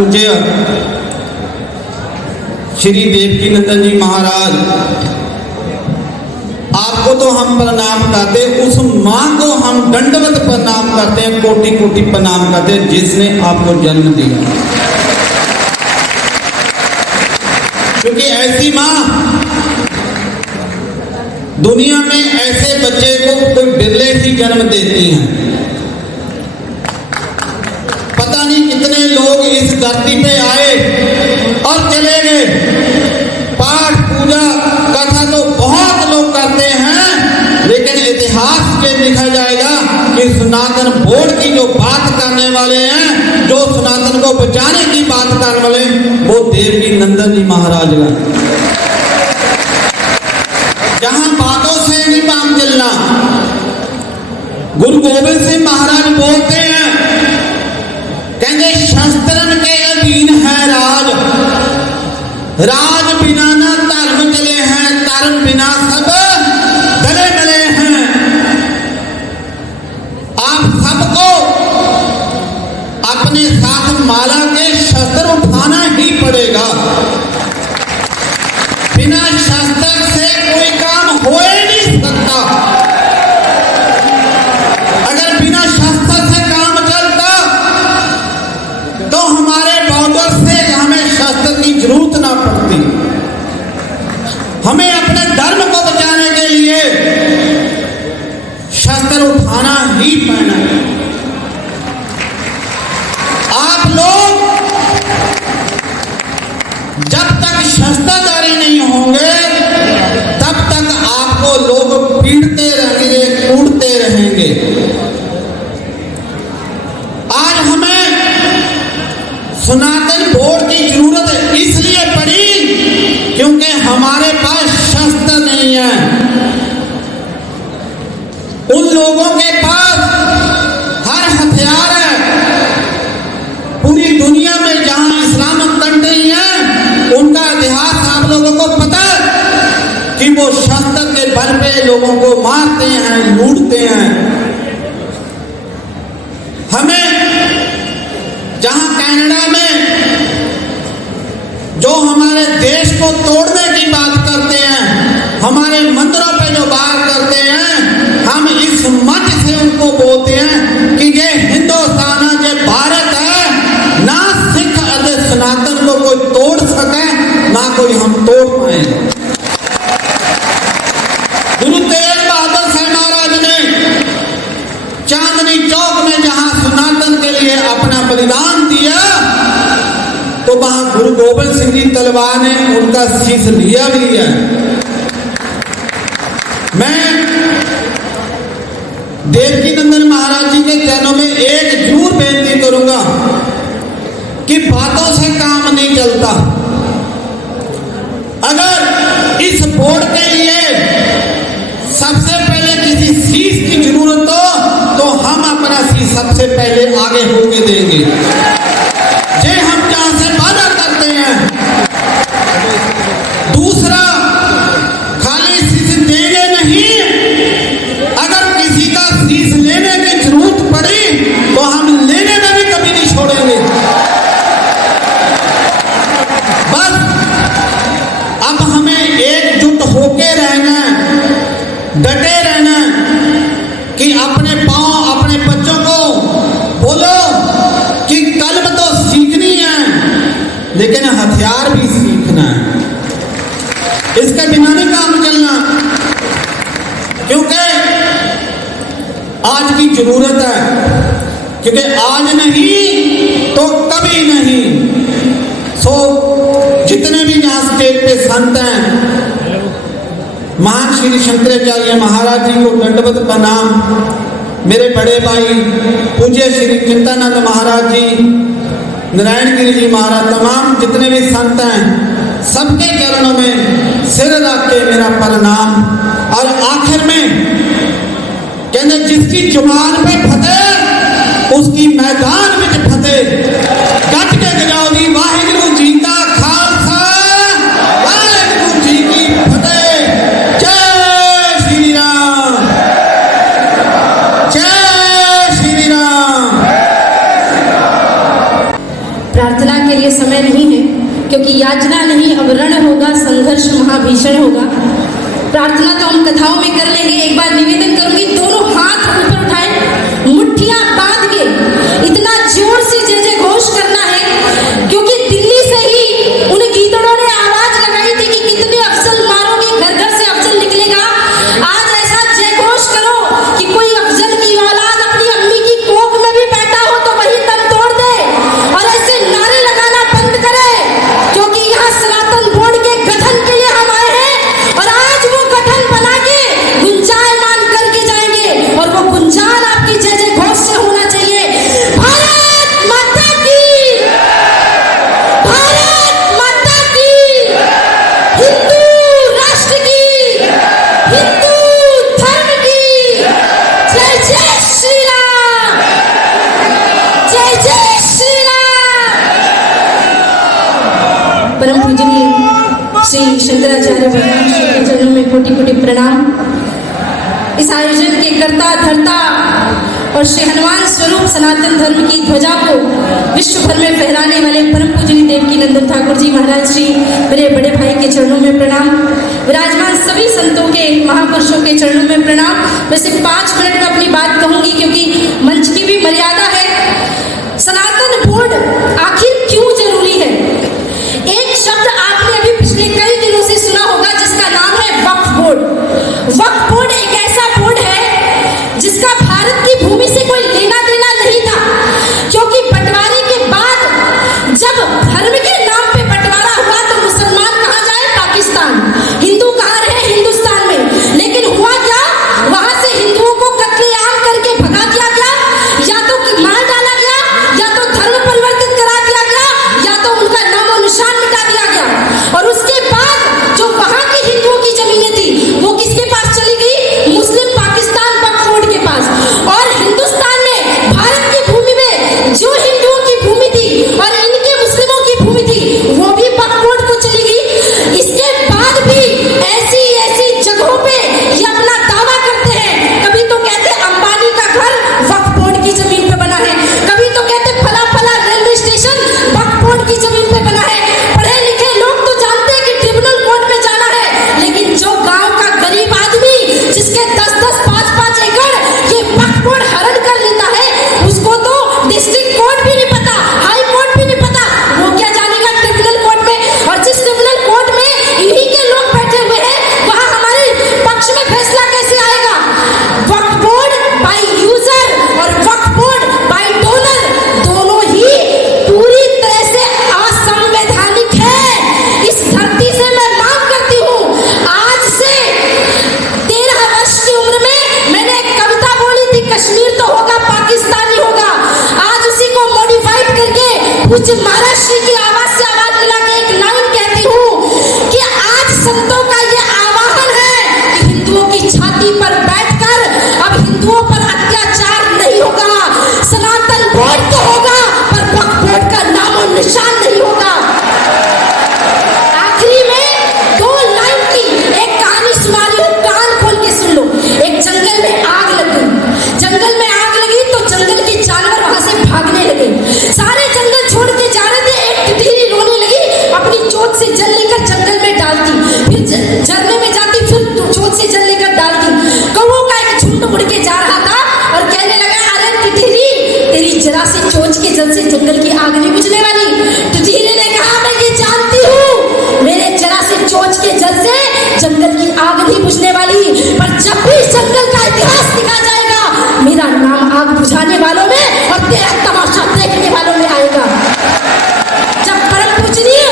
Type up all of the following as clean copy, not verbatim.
पूज्य श्री देवकीनंदन जी महाराज, आपको तो हम प्रणाम करते, उस मां को हम दंडवत प्रणाम करते हैं, कोटि कोटि प्रणाम करते हैं जिसने आपको जन्म दिया। क्योंकि ऐसी मां दुनिया में ऐसे बच्चे को कोई बिरले ही जन्म देती हैं। पता नहीं कितने लोग इस धरती पे आए और चले गए। पाठ पूजा कथा तो बहुत लोग करते हैं, लेकिन इतिहास में लिखा जाएगा कि सनातन बोर्ड की जो बात करने वाले हैं, जो सनातन को बचाने की बात करने वाले, वो देवकीनंदन जी महाराज हैं। जहां बातों से नहीं काम चलना, गुरु गोविंद सिंह महाराज बोलते हैं, कहते शस्त्रन के अधीन है राज, राज बिना ना धर्म चले हैं, धर्म बिना सब गले मिले हैं। आप सबको अपने साथ माला के शस्त्र उठाना ही पड़ेगा। बिना शस्त्र से कोई काम हो ही नहीं सकता। अगर बिना शस्त्र से काम चलता तो हमारे बॉर्डर से हमें शस्त्र की जरूरत ना पड़ती। हमें अपने धर्म को बचाने के लिए शस्त्र उठाना ही पड़ना है। आप लोग जब तक शस्त्रधारी नहीं होंगे तब तक आपको लोग पीड़ते रहेंगे, कूटते रहेंगे। आज हमें सनातन बोर्ड की जरूरत इसलिए पड़ी क्योंकि हमारे पास शस्त्र नहीं है। उन लोगों के पास हर हथियार है। पूरी दुनिया में जहां इस्लामिक कंट्री है, उनका इतिहास आप लोगों को पता है कि वो शस्त्र के बल पे लोगों को मारते हैं, लूटते हैं। हमें जहां कनाडा में जो हमारे देश को तोड़ने की बात करते हैं, हमारे मंदिरों पे जो बात करते हैं, हम इस मंच से उनको बोलते हैं कि ये हिंदुस्तान है, ये भारत है, ना सिख अदे सनातन को कोई तोड़ सके, ना कोई हम तोड़ पाए। गुरु तेग बहादुर साहब महाराज ने चांदनी चौक में जहां सनातन के लिए अपना बलिदान दिया, तो वहां गुरु गोविंद सिंह जी तलवार ने उनका शीश लिया भी है। मैं देवकीनंदन महाराज जी के चरणों में एक जरूर बेनती करूंगा कि बातों से काम नहीं चलता। अगर इस बोर्ड के लिए सबसे पहले किसी शीश की जरूरत हो तो हम अपना शीश सबसे पहले आगे होके देंगे। जे हम जहां से वादा करते हैं। दूसरा, खाली शीश देंगे नहीं, अगर किसी का शीश लेने की जरूरत पड़ी तो हम लेने में भी कभी नहीं छोड़ेंगे। बस अब हमें एकजुट होके रहना, डटे रहना कि अपने पांव, अपने बच्चों को बोलो कि कलम तो सीखनी है, लेकिन हथियार भी सीखना है। इसके बिना नहीं काम चलना, क्योंकि आज की जरूरत है। क्योंकि आज नहीं तो कभी नहीं। सो जितने भी यहाँ स्टेज पे संत हैं, महान श्री शंकराचार्य महाराज जी को दंडवत प्रणाम। मेरे बड़े भाई पूज्य श्री चिंतानंद महाराज जी, नारायणगिरी जी महाराज, तमाम जितने भी संत हैं, सबके चरणों में सिर रख के मेरा प्रणाम। और आखिर में कहने, जिसकी जुबान पे फतेह उसकी मैदान में फतेह। गट के गजाओ जी, वाहिगुरु जी का खालसा, वाहिगुरु जी की फतेह। जय श्री राम, जय श्री राम। प्रार्थना के याचना नहीं, अब रण होगा, संघर्ष महाभीषण होगा। प्रार्थना तो हम कथाओं में कर लेंगे। एक बार निवेदन करूंगी, दोनों हाथ ऊपर उठाएं, मुट्ठियां बांध के इतना जोर से जय जय घोष करना है, क्योंकि दिल्ली से ही उन गीदड़ों ने आवाज लगाई थी कि कितने अफजल मारोगे, घर घर से अफजल निकलेगा। आज ऐसा जय घोष करो कि कोई अफजल की औलाद अपनी अम्मी की कोख में भी बैठा हो तो वही दम तोड़ दे, और ऐसे नारे लगाना बंद करे, क्योंकि यहाँ सनातन बोर्ड के गठन के लिए हम आए हैं, और आज वो गठन बना के गुंजायमान करके जाएंगे, और वो गुंजान आपकी जय जय घोष से होना चाहिए। भारत माता की, भारत माता की, हिंदू राष्ट्र की, हिंदू धर्म की, जय जय श्री राम, जय जय श्री राम। परम पूजनीय श्री शंकराचार्य भगवान श्री के चरणों में कोटि कोटि प्रणाम। इस आयोजन के कर्ता धर्ता और श्री हनुमान स्वरूप सनातन धर्म की ध्वजा को विश्व भर में फहराने वाले परम पूजनीय देवकी नंदन ठाकुर जी महाराज श्री, मेरे बड़े भाई के चरणों में प्रणाम। विराजमान सभी संतों के, महापुरुषों के चरणों में प्रणाम। वैसे 5 मिनट में अपनी बात कहूंगी, क्योंकि मंच की भी मर्यादा है। सनातन बोर्ड आखिर क्यों जरूरी है? एक शब्द आपने अभी पिछले कई दिनों से सुना होगा, जिसका नाम है वक्फ बोर्ड। वक्फ बोर्ड एक ऐसा बोर्ड है जिसका भारत की भूमि से कोई लेना देना नहीं था, क्योंकि बंटवारे के बाद जब धर्म के नाम पे बंटवारा हुआ तो मुसलमान कहाँ जाए? पाकिस्तान। हिंदू कहाँ रहे? हिंदुस्तान में। लेकिन हुआ क्या? वहां से हिंदुओं को कत्लेआम करके भगा दिया गया, या तो मार डाला गया, या तो धर्म परिवर्तित करा दिया गया, या तो उनका नामो निशान मिटा दिया गया। और उसके बाद जो वहां की हिंदुओं की जमीनें थी वो किसके पास चली गई? मुस्लिम पाकिस्तान वक्फ बोर्ड के पास। और हिंदुस्तान में, भारत की भूमि में जो हिंदुओं की भूमि थी और इनके मुस्लिमों की भूमि थी, वो भी वक्फ बोर्ड को चली गई। इसके बाद भी ऐसी ऐसी जगहों पे ये अपना दावा करते हैं। कभी तो कहते अंबानी का घर वक्फ बोर्ड की जमीन पे बना है, कभी तो कहते फला फला रेलवे स्टेशन वक्फ बोर्ड की जमीन पे बना है। पढ़े लिखे लोग तो जानते हैं कि ट्रिब्यूनल कोर्ट में जाना है, लेकिन जो गांव का गरीब आदमी जिसके 10-10, 5-5 एकड़ ये वक्फ बोर्ड हरण कर लेता है, उसको तो डिस्ट्रिक्ट कोर्ट भी नहीं पता, हाई कोर्ट भी नहीं पता, वो क्या जानेगा ट्रिब्यूनल कोर्ट में। और जिस ट्रिब्यूनल कोर्ट में इन्हीं के लोग बैठे हुए हैं, वहां हमारे पक्ष में फैसला कैसे आएगा? वक्फ बोर्ड बाय यूजर और वक्फ बोर्ड बाय डोनर, दोनों ही पूरी तरह से असंवैधानिक है। इस धरती से मैं मांग करती हूँ, आज से 13 वर्ष की उम्र में मैंने एक कविता बोली थी, कश्मीर तो होगा, पाकिस्तानी होगा। आज उसी को मॉडिफाइड करके पूज्य महाराष्ट्र की आवाज से आवाज मिला के एक लाइन कहती हूँ कि आज संतों का ये आह्वान है कि हिंदुओं की छाती पर बैठकर अब हिंदुओं पर अत्याचार नहीं होगा। सनातन बोर्ड तो होगा, पर वक्फ बोर्ड का नामो निशान नहीं होगा। आखिरी में 2 लाइन की एक कहानी सुना रही हूँ, कान खोल के सुन लो। एक जंगल में आग लग गई। जंगल में आग लगी तो जंगल के जानवर वहां से भागने लगे। सारे जंगल छोड़ के जा रहे थे। एक टिटहरी रोने लगी, अपनी चोट से जल लेकर जंगल में डालती, फिर झरने में जाती, फिर चोट से जल लेकर डालती। कौवों का एक झुंड उड़ के जा रहा था और कहने लगा, अरे टिटहरी, तेरी जरा से चोट के जल से जंगल की आग नहीं बुझने वाली। टिटहरी ने कहा, मैं ये जानती हूँ, मेरे जरा से चोट के जल से जंगल की आग नहीं बुझने वाली, पर जब भी जंगल का इतिहास लिखा जाएगा, मेरा नाम आग बुझाने वालों में और तेरा तमाशा देखने वालों में आएगा। जब परम पूजनीय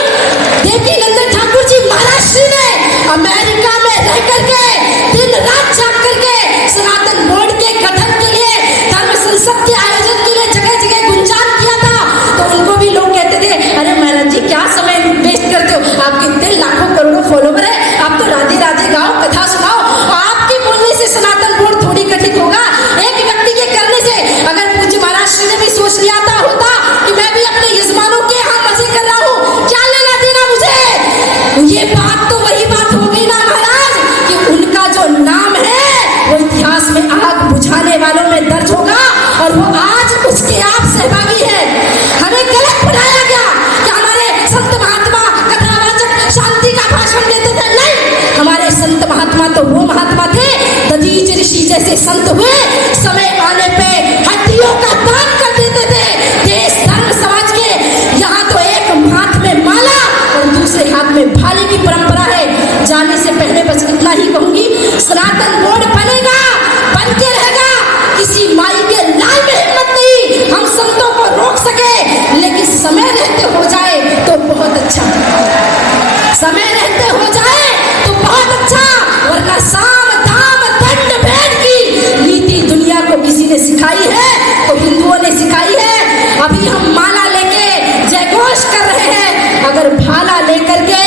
देवकी नंदन ठाकुर जी महाराज श्री ने अमेरिका में रह करके दिन रात जाग करके सनातन बोर्ड के गठन के लिए, धर्म संसद के आयोजन के लिए जगह जगह गुंजान किया था, तो उनको भी लोग कहते थे, अरे महाराज जी क्या समय वेस्ट करते हो, आपके इतने लाखों करोड़ों फॉलोवर है, आप तो राधे राधे गाओ, कथा सुनाओ। आपके बोलने से सनातन बोर्ड थोड़ी गठित होगा, एक व्यक्ति के करने से। अगर पूज्य महाराज श्री ने भी सोच लिया होता कि मैं भी अपने यजमानों के यहाँ मजे कर रहा हूँ, क्या लेना देना मुझे। ये बात तो वही बात हो गई ना महाराज, कि उनका जो नाम है वो इतिहास में आग बुझाने वालों में दर्ज होगा, और वो आज उसके आप सहभागी है। हमें गलत बनाया गया कि हमारे संत महात्मा कथा हाथ में भाले की परंपरा है। जाने से पहले बस इतना ही कहूंगी, सनातन बोर्ड बनेगा, बन के रहेगा। किसी माई के लाल में हिम्मत नहीं हम संतों को रोक सके, लेकिन समय रहते हो जाए तो बहुत अच्छा, समय रहते हो जाए तो बहुत अच्छा, वरना साम दाम दंड भेद की नीति दुनिया को किसी ने सिखाई है तो हिंदुओं ने सिखाई है। अभी हम माला लेके जयघोष कर रहे हैं, अगर भाला लेकर के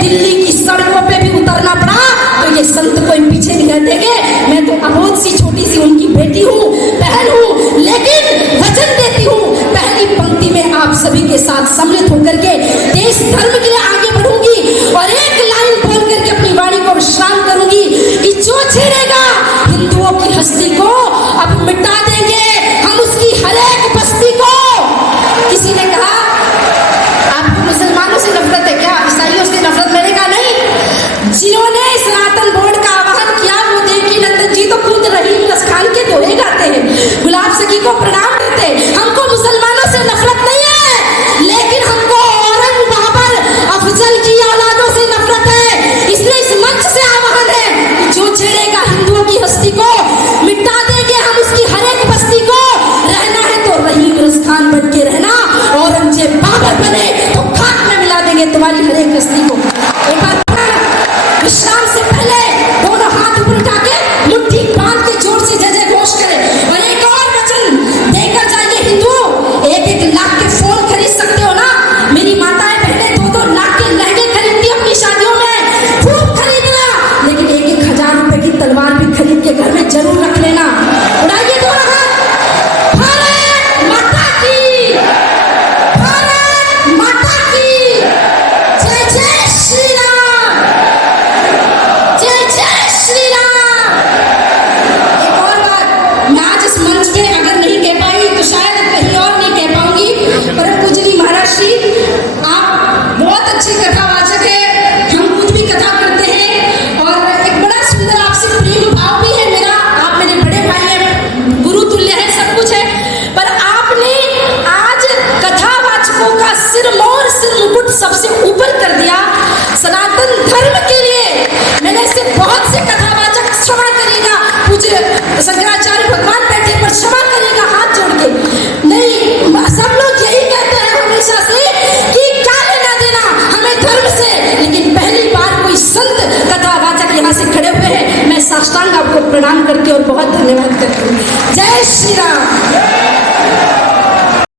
दिल्ली की सड़कों पे भी उतरना पड़ा तो ये संत कोई पीछे नहीं हटेंगे। मैं तो अबोध सी छोटी सी उनकी बेटी हूँ, बहन हूँ, लेकिन वचन देती हूँ पहली पंक्ति में आप सभी के साथ सम्मिलित होकर के देश धर्म के लिए आगे बढ़ूंगी और एक लाइन बोल करके अपनी वाणी को विश्राम करूंगी कि जो छेड़ेगा हिंदुओं की हस्ती को अब मिटा देंगे हम उसकी हर एक बस्ती को। किसी ने कहा आपको मुसलमानों से नफरत है क्या, ईसाइयों से नफरत? मैंने कहा नहीं, जिन्होंने सनातन बोर्ड का आह्वान किया वो देवकी नंदन जी तो खुद रहीम रसखान के दोहे गाते हैं, गुलाब सखी को प्रणाम करते हैं। हमको मुसलमानों से नफरत नहीं है, लेकिन हमको औरंग बाबर अफजल की औलादों से नफरत है। इसलिए इस मंच से आह्वान है कि जो छेड़ेगा हिंदुओं की हस्ती को मिटा देंगे हम उसकी हर एक बस्ती को। रहना है तो रहीम रसखान बन के रहना, औरंगजेब बाबर बने तो खाक में मिला देंगे तुम्हारी हर एक हस्ती को। एक बार विश्राम से पहले दोनों हाथ ऊपर उठा के मुट्ठी बांध के जोर से जय जय घोष करें और एक और वचन देकर जाइए हिंदुओं, 1-1 लाख के फोन खरीद सकते हो ना। मेरी माताएं बहनें 2-2 लाख के लहंगे खरीदती अपनी शादियों में, खूब खरीदना, लेकिन 1-1 हजार रुपए की तलवार भी खरीद के घर में जरूर रख लेना। उड़ाइए दोनों हाथ, भारत माता की, भारत माता की, जय जय श्री राम, जय जय श्री राम। एक और बात मैं आज इस मंच पे अगर नहीं कह पाई तो शायद कहीं और नहीं कह पाऊंगी, पर पूजनी महाराज श्री आप बहुत अच्छे कथावाचक है, हम खुद भी कथा करते हैं और एक बड़ा सुंदर आपसे प्रेम भाव भी है मेरा। आप मेरे बड़े भाई हैं, गुरु तुल्य है, सब कुछ है, पर आपने आज कथावाचकों का सिर मोर सिर मुकुट सबसे ऊपर कर दिया। सनातन धर्म